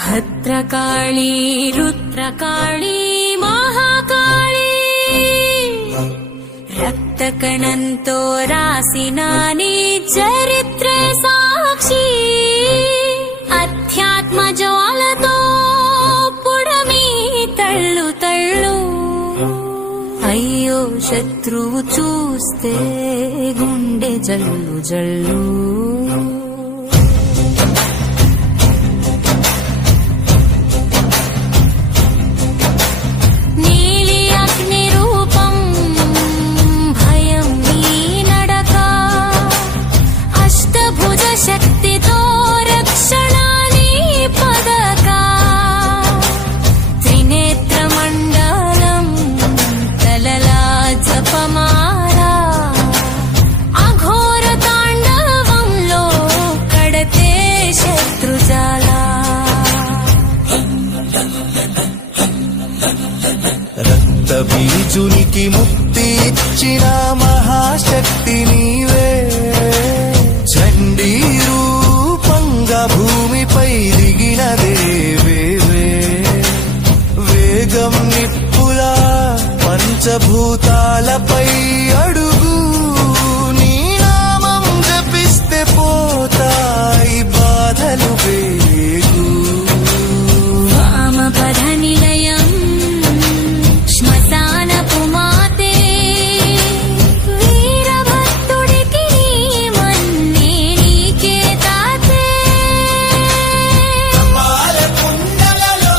భద్రకాళీ రుద్రకాళీ మహాకాళీ రక్తకణంతో రాసిన నీ చరిత్రే సాక్షి అధ్యాత్మ జ్వాలతో పుడమి తళ్ళు తళ్ళు అయ్యో శత్రువు చూస్తే గుండె జల్లు జల్లు శక్తితో రక్షణాని పదకా త్రినేత్ర మండలం తలలా జపమాలా అఘోర తాండవంలో కడతే శత్రుజాలా రక్త బీజునికి ముక్తి ఇచ్చిన మహాశక్తి నీవే చండీ రూపంగా భూమిపై దిగిన దేవేవే వేగం నిప్పులా పంచభూతాలపై అడుగు నీ నామం జపిస్తే పోతాయి బాధలు వేగు వామపద నిలయం శ్మశానపు మాతే వీరభక్తుడికి మన్నే నీకే తాతే పాలకుండలలో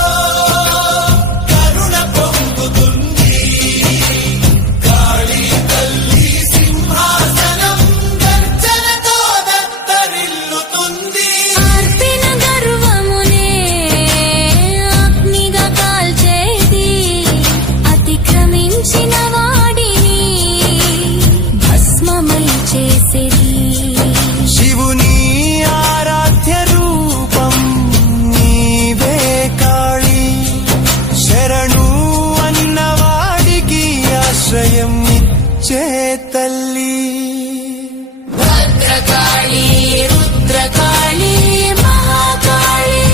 కరుణ పొంగుతుంది కాళీ తల్లి సింహాసనం గర్జనతో దత్తరిల్లుతుంది ఆర్పిన గర్వమునే అగ్నిగా కాల్చేది అతిక్రమించిన వాడిని భస్మమై చేసేది శివుని ఆరాధ్య రూపం నీవే కాళీ శరణు అన్నవాడికి ఆశ్రయం ఇచ్చే తల్లి భద్రకాళీ రుద్రకాళీ మహాకాళీ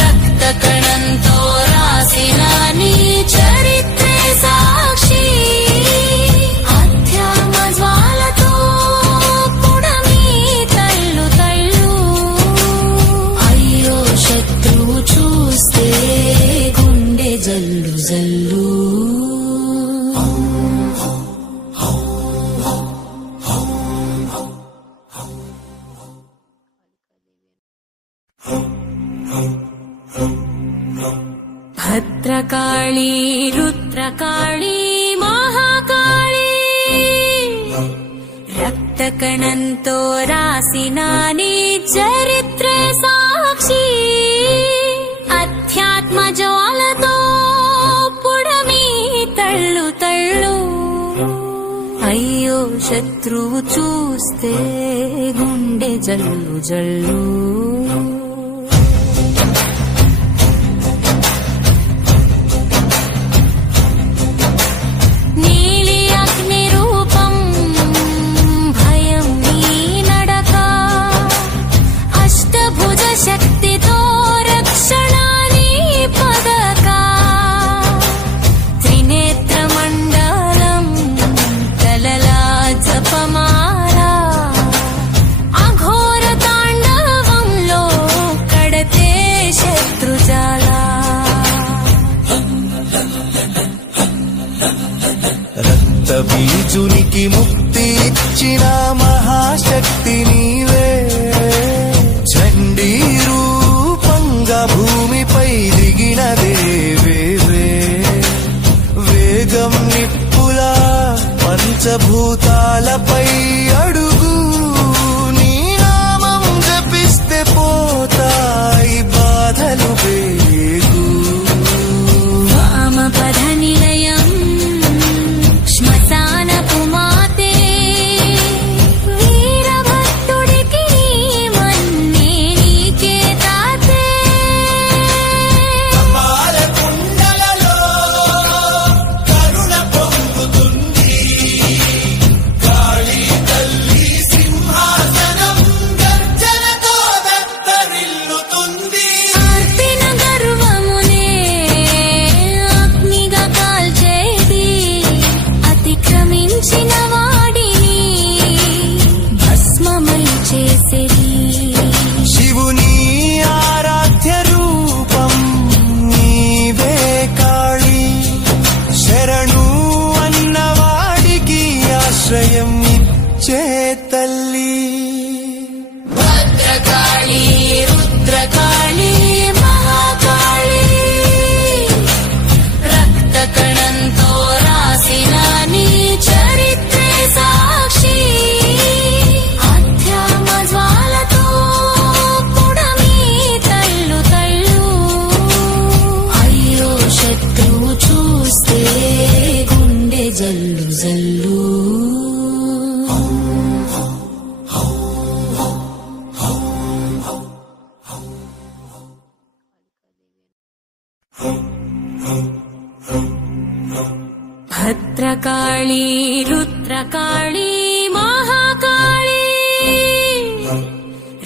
రక్తకణంతో రాసిన నీ చరిత్రే సాక్షి అధ్యాత్మ జ్వాలతో పుడమి తళ్ళు తళ్ళు అయ్యో శత్రువు చూస్తే గుండె జల్లు జల్లు భద్రకాళీ రుద్రకాళీ మహాకాళీ రక్తకణంతో రాసిన నీ చరిత్రే సాక్షి అధ్యాత్మ జ్వాలతో పుడమి తళ్ళు తళ్ళు అయ్యో శత్రువు చూస్తే గుండె జల్లు జల్లు నీలి అగ్ని రూపం భయం నీ నడక అష్టభుజ శక్తితో రక్షణాని పదకా త్రినేత్ర మండలం తలలా జపమాలా అఘోర తాండవంలో భద్రకాళీ రుద్రకాళీ మహాకాళీ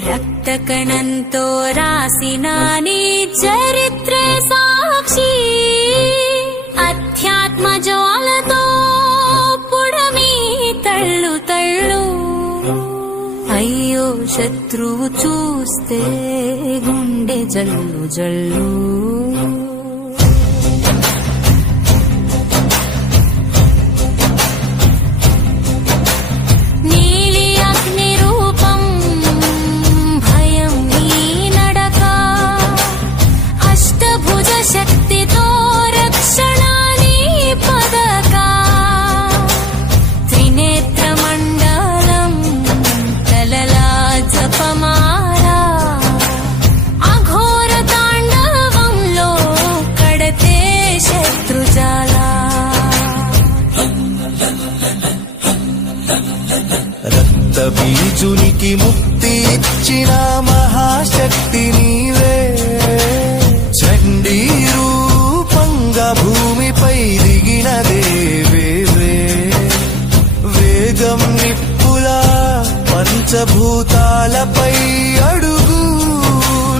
రక్తకణంతో రాసిన నీ చరిత్రే సాక్షి అధ్యాత్మ జ్వాలతో పుడమి తళ్ళు తళ్ళు అయ్యో శత్రువు చూస్తే గుండె జల్లు జల్లు శక్తితో రక్షణాని పదకా త్రినేత్ర మండలం తలలా జపమాలా అఘోర తాండవంలో కడతే శత్రుజాలా రక్త బీజునికి ముక్తి ఇచ్చిన మహాశక్తి నీవే చండీ రూపంగా భూమిపై దిగిన దేవేవే వేగం నిప్పులా పంచభూతాలపై అడుగు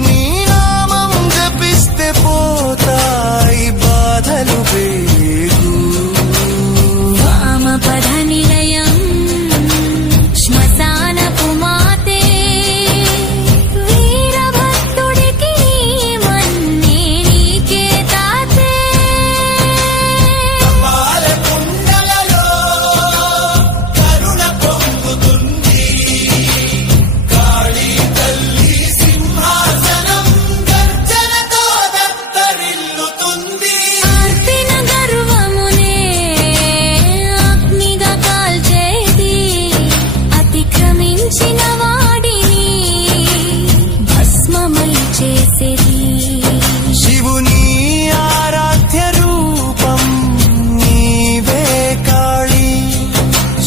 నీ నామం జపిస్తే పోతాయి బాధలు వేగు వామపద నిలయం శ్మశానపు మాతే వీరభక్తుడికి మన్నే నీకే తాతే పాలకుండలలో కరుణ పొంగుతుంది కాళీ తల్లి సింహాసనం గర్జనతో దత్తరిల్లుతుంది ఆర్పిన గర్వమునే అగ్నిగా కాల్చేది అతిక్రమించిన వాడిని భస్మమై చేసేది శివుని ఆరాధ్య రూపం నీవే కాళీ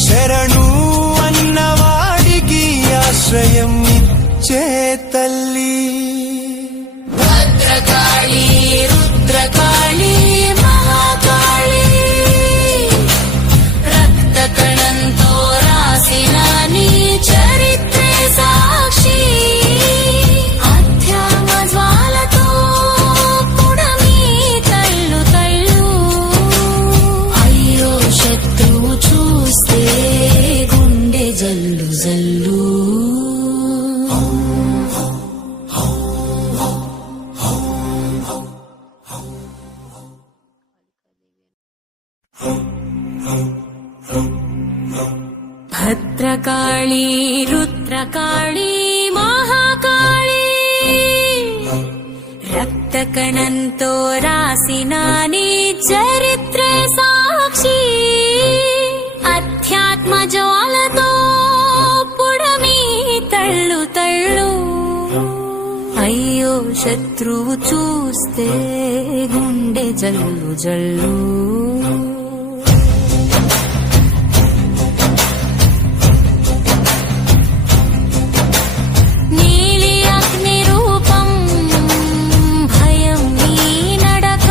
శరణు అన్నవాడికి ఆశ్రయం ఇచ్చే తల్లి భద్రకాళీ రుద్రకాళీ మహాకాళీ రక్తకణంతో రాసిన నీ చరిత్రే సాక్షి అధ్యాత్మ జ్వాలతో పుడమి తళ్ళు తళ్ళు అయ్యో శత్రువు చూస్తే గుండె జల్లు జల్లు భద్రకాళీ రుద్రకాళీ మహాకాళీ రక్తకణంతో రాసిన నీ చరిత్రే సాక్షి అధ్యాత్మ జ్వాలతో పుడమి తళ్ళు తళ్ళు అయ్యో శత్రువు చూస్తే గుండె జల్లు జల్లు నీలి అగ్ని రూపం భయం నీ నడక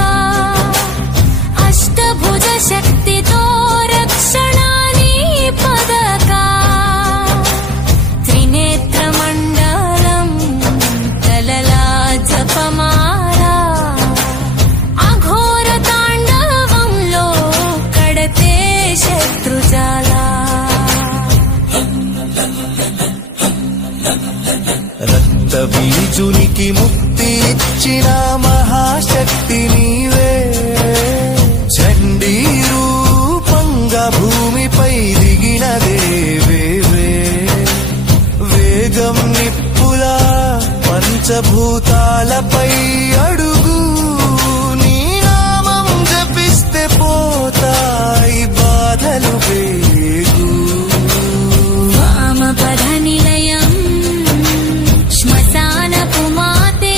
అష్టభుజ శక్తితో రక్షణాని పదకా త్రినేత్ర మండలం తలలా జపమాలా అఘోర తాండవంలో కడతే శత్రుజాలా రక్త బీజునికి ముక్తి ఇచ్చిన మహాశక్తి నీవే చండీ రూపంగా భూమిపై దిగిన దేవేవే వేగం నిప్పులా పంచభూతాలపై అడుగు నీ నామం జపిస్తే పోతాయి బాధలు వేగు వామపద నిలయం శ్మశానపు మాతే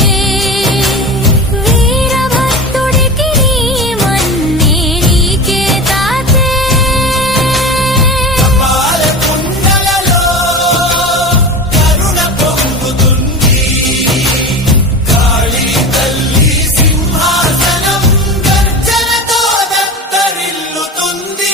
వీరభక్తుడికి మన్నే నీకే తాతే పాలకుండలలో కరుణ పొంగుతుంది కాళీ తల్లి సింహాసనం గర్జనతో దత్తరిల్లుతుంది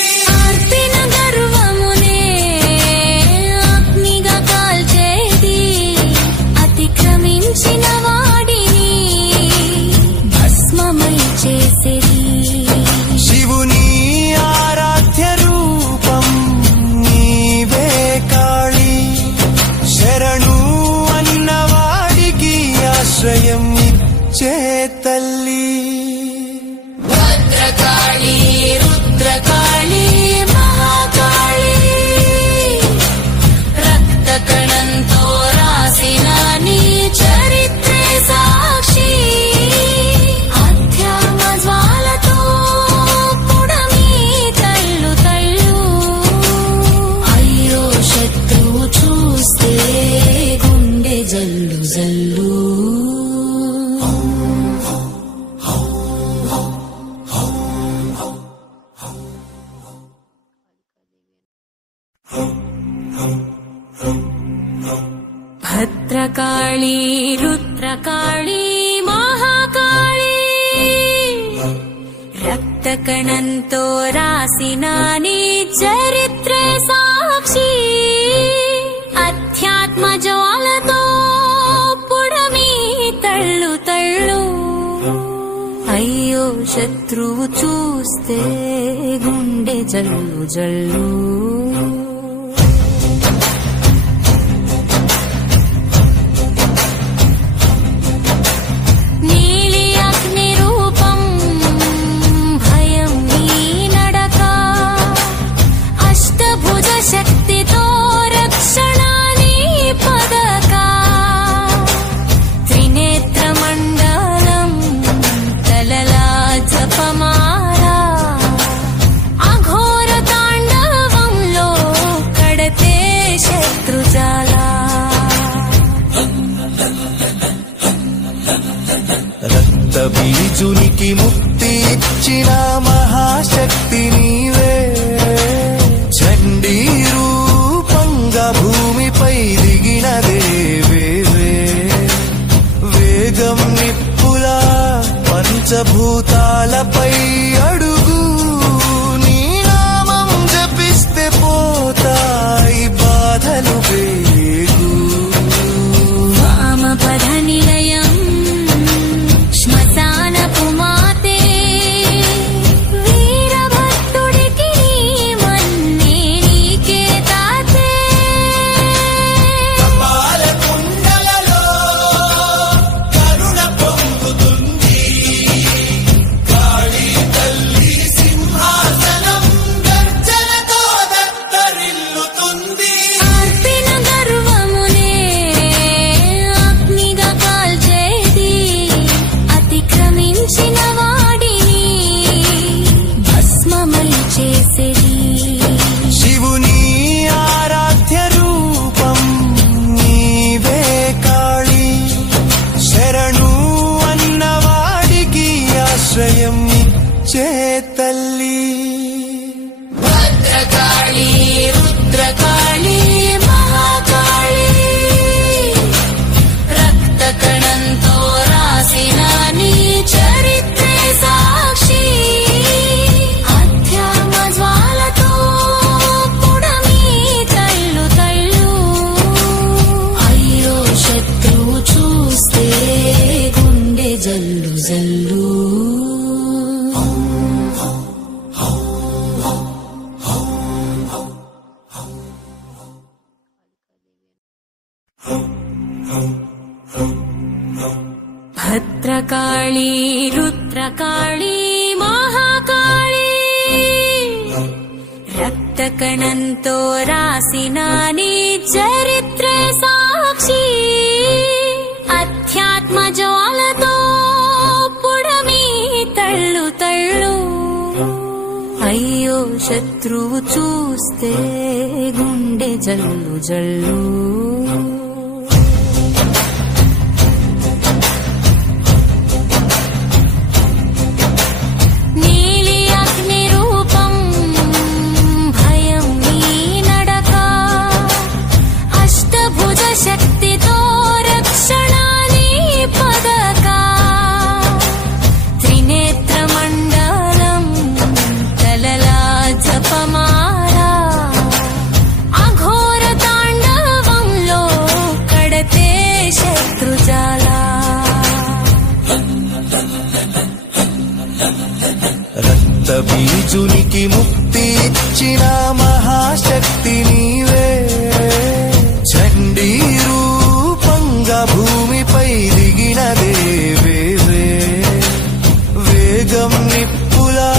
జల్లు జల్లు భద్రకాళీ రుద్రకాళీ మహాకాళీ రక్తకణంతో రాసిన నీ చరిత్రే సాక్షి అధ్యాత్మ జ్వాలతో పుడమి తళ్ళు తళ్ళు అయ్యో శత్రువు చూస్తే గుండె జల్లు జల్లు శక్తితో రక్షణాని పదక త్రినేత్ర మండలం తలలా జపమాలా అఘోర తాండవంలో కడతే శత్రుజాల రక్త బీజునికి ముక్తి ఇచ్చిన మహాశక్తి నీవే చండీ రూపంగా భూమిపై దిగిన దేవేవే వేగం నిప్పులా పంచభూతాలపై అడుగు నీ నామం జపిస్తే పోతాయి బాధలు వేగు వామపద నిలయం శ్మశానపు మాతే వీరభక్తుడికి మన్నే నీకే తాతే కపాల కుండలలో కరుణ పొంగుతుంది కాళీ తల్లి సింహాసనం గర్జనతో దత్తరిల్లుతుంది ఆర్పిన గర్వమునే అగ్నిగా కాల్చేది అతిక్రమించిన వాడిని భస్మమై చేసేది శివుని ఆరాధ్య రూపం నీవే కాళీ శరణు అన్నవాడికి ఆశ్రయం ఇచ్చే తల్లి భద్రకాళీ రుద్రకాళీ మహాకాళీ రక్తకణంతో రాసిన నీ చరిత్రే సాక్షి అధ్యాత్మ జ్వాలతో పుడమి తళ్ళు తళ్ళు అయ్యో శత్రువు చూస్తే గుండె జల్లు జల్లు భద్రకాళీ రుద్రకాళీ మహాకాళీ రక్తకణంతో రాసిన నీ చరిత్రే సాక్షి అధ్యాత్మ జ్వాలతో పుడమి తళ్ళు తళ్ళు అయ్యో శత్రువు చూస్తే గుండె జల్లు జల్లు నీలి అగ్ని రూపం భయం నీ నడక అష్టభుజ శక్తితో రక్షణాని పదక త్రినేత్ర మండలం తలలా జపమాలా అఘోర తాండవంలో కడతే శత్రుజాల రక్త బీజునికి ముక్తి ఇచ్చిన మహాశక్తి నీవే చండీ రూపంగా భూమిపై దిగిన దేవేవే వేగం నిప్పులా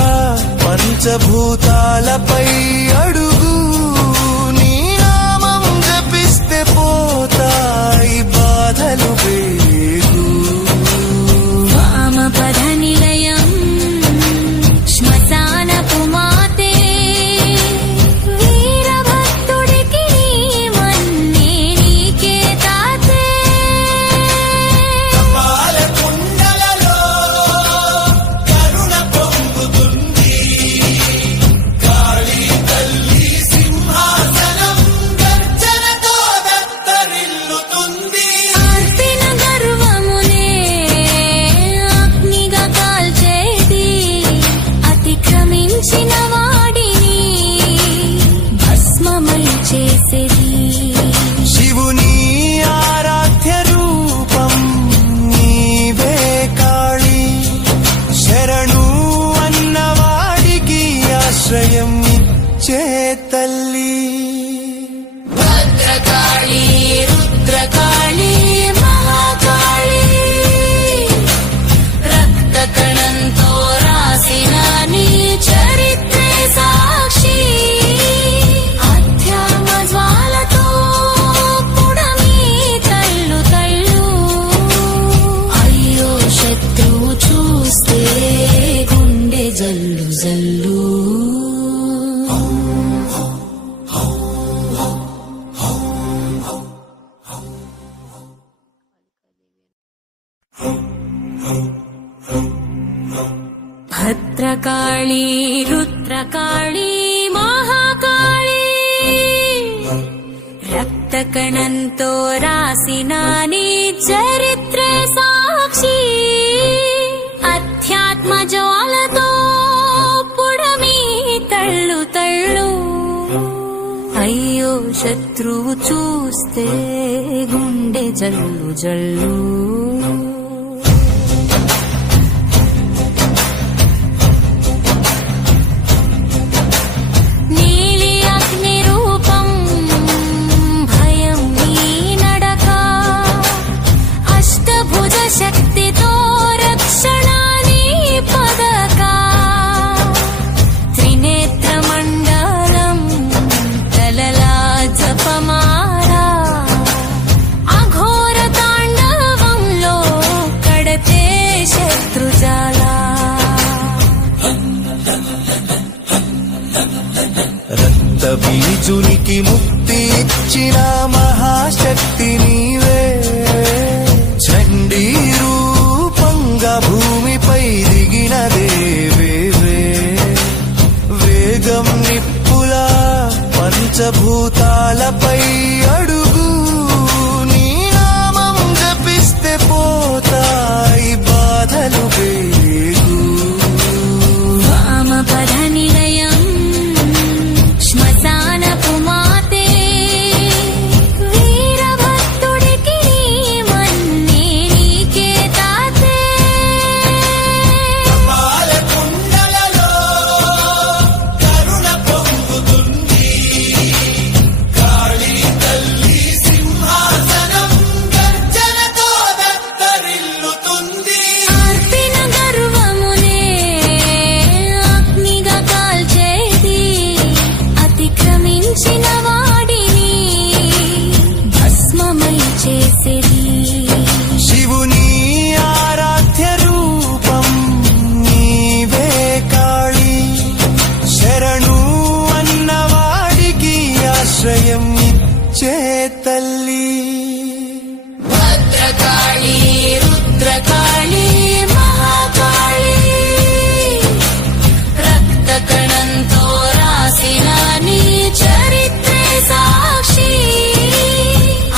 పంచభూతాలపై అడుగు నీ నామం జపిస్తే పోతాయి బాధలు వేగు వామపద నిలయం శ్మశానపు మాతే వీరభక్తుడికి మన్నే నీకే తాతే భద్రకాళీ రుద్రకాళీ మహాకాళీ రక్తకణంతో రాసిన నీ చరిత్రే సాక్షి అధ్యాత్మ జ్వాలతో పుడమి తళ్ళు తళ్ళు అయ్యో శత్రువు చూస్తే గుండె జల్లు జల్లు శక్తితో రక్షణాని పదకా త్రినేత్ర మండలం తలలా జపమాలా అఘోర తాండవంలో కడతే శత్రుజాలా రక్త బీజునికి ముక్తి ఇచ్చిన మహాశక్తి నీవే చండీ రూపంగా భూమిపై దిగిన దేవేవే వేగం నిప్పులా పంచభూతాలపై అడుగు నీ నామం జపిస్తే పోతాయి బాధలు వేగు వామపద నిలయం శ్మశానపు మాతే వీరభక్తుడికి మన్నే నీకే తాతే పాలకుండలలో కరుణ పొంగుతుంది కాళీ తల్లి సింహాసనం గర్జనతో దత్తరిల్లుతుంది ఆర్పిన గర్వమునే అగ్నిగా కాల్చేది అతిక్రమించిన వాడిని భస్మమై చేసేది శివుని ఆరాధ్య రూపం నీవే కాళీ శరణు అన్నవాడికి ఆశ్రయం ఇచ్చే తల్లి భద్రకాళీ రుద్రకాళీ మహాకాళీ రక్తకణంతో రాసిన నీ చరిత్రే సాక్షి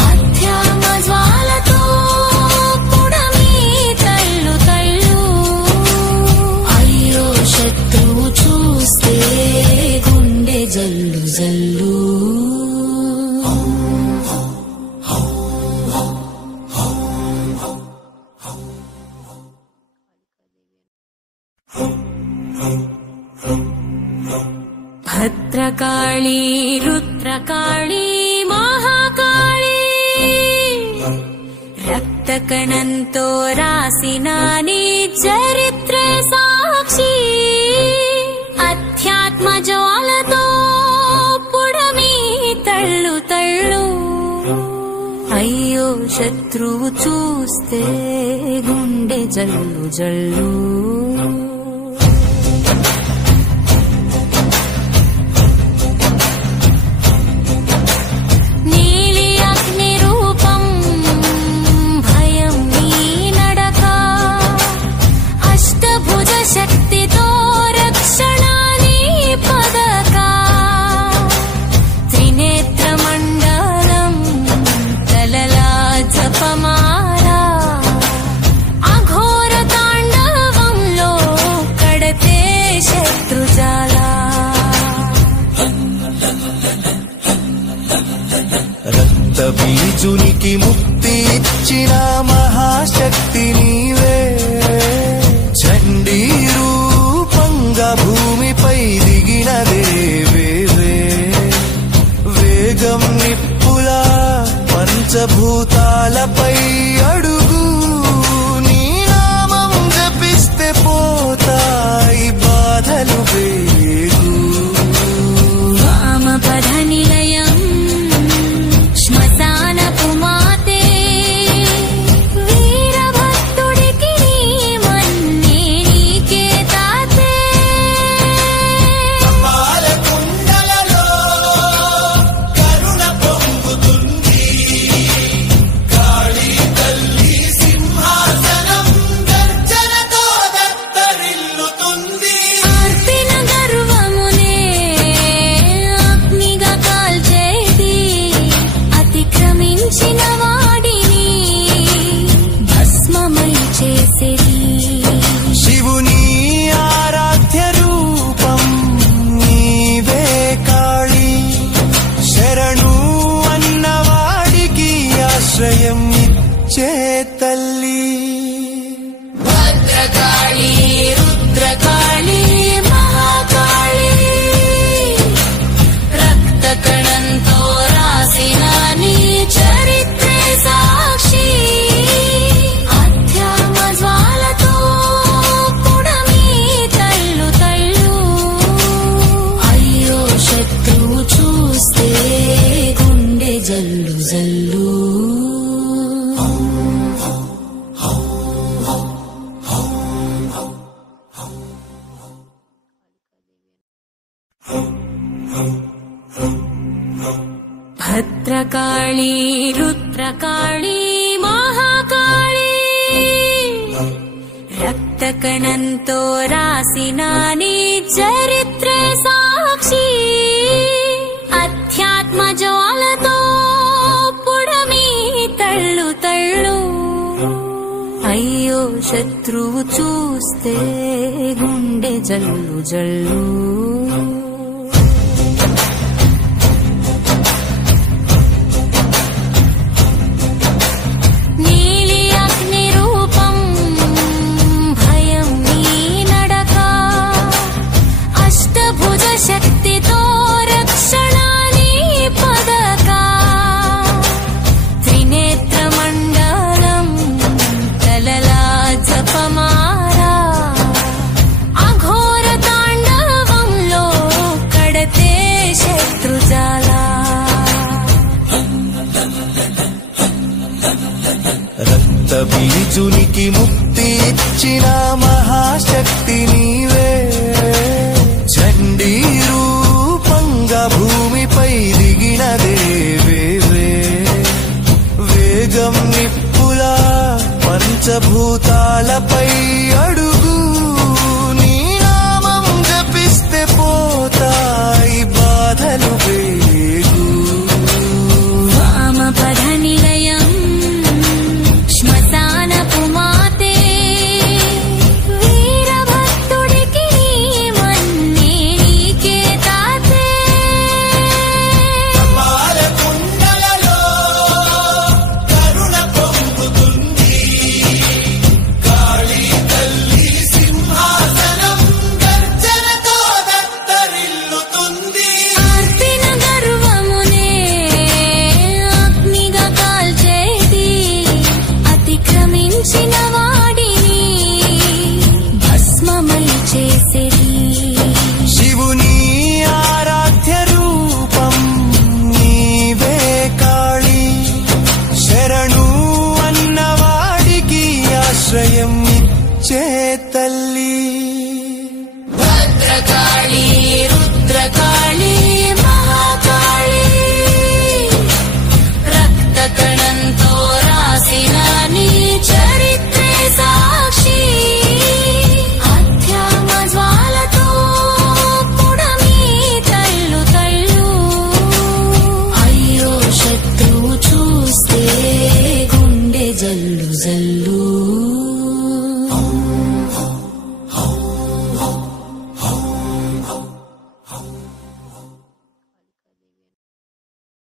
అధ్యాత్మ జ్వాలతో పుడమి తళ్ళు తళ్ళు అయ్యో శత్రువు చూస్తే గుండె జల్లు జల్లు భద్రకాళీ రుద్రకాళీ మహాకాళీ రక్తకణంతో రాసిన నీ చరిత్రే సాక్షి అధ్యాత్మ జ్వాలతో పుడమి తళ్ళు తళ్ళు అయ్యో శత్రువు చూస్తే గుండె జల్లు జల్లు నీలి అగ్ని రూపం భయం నీ నడక అష్టభుజ శక్తితో రక్షణాని పదకా త్రినేత్ర మండలం తలలా జపమాలా అఘోర తాండవంలో కడతే శత్రుజాలా రక్త బీజునికి ముక్తి ఇచ్చిన మహాశక్తి నీవే చండీ రూపంగా భూమిపై దిగిన దేవేవే వేగం నిప్పులా పంచభూతాలపై అడుగు నీ నామం జపిస్తే పోతాయి బాధలు వేగు వామపద నిలయం శ్మశానపు మాతే వీరభక్తుడికి మన్నే నీకే తాతే పాలకుండలలో కరుణ పొంగుతుంది కాళీ తల్లి ఆశ్రయం ఇచ్చే తల్లి. భద్రకాళి రుద్రకాళి మహాకాళి రక్త కణంతో రాసిన నీ చరిత్రే సాక్షి. అధ్యాత్మ జ్వాలతో పుడమి తల్లు తల్లు. అయ్యో శత్రువు చూస్తే గుండె జల్లు జల్లు. భద్రకాళి రుద్రకాళి మహాకాళి రక్త కణంతో రాసిన నీ చరిత్రే సాక్షి. అధ్యాత్మ జ్వాలతో పుడమి తల్లు తల్లు. అయ్యో శత్రువు చూస్తే గుండె జల్లు జల్లు. శక్తితో రక్షణాని పదక త్రినేత్ర మండలం తలలా జపమారా. అఘోర తాండవంలో కడతే శత్రుజాల. రక్త బీజునికి ముక్తి ఇచ్చిన మహాశక్తి నీవే. చండీ రూపంగా భూమిపై దిగిన దేవేవే. వేగం నిప్పులా పంచభూతాలపై అడుగు. నీ నామం జపిస్తే పోతాయి బాధలు వేగు. వామ పద నిలయం శ్మశానపు మాతే. వీరభక్తుడికి మన్నే నీకే తాతే. కుండలలో కరుణ పొంగుతుంది. కాళీ తల్లి సింహాసనం గర్జనతో దత్తరిల్లుతుంది. ఆర్పిన గర్వమునే అగ్నిగా కాల్చేది. అతిక్రమించిన వాడిని భస్మమై చేసేది. శివుని ఆరాధ్య రూపం నీవే కాళీ. శరణు అన్నవాడికి ఆశ్రయం ఇచ్చే తల్లి.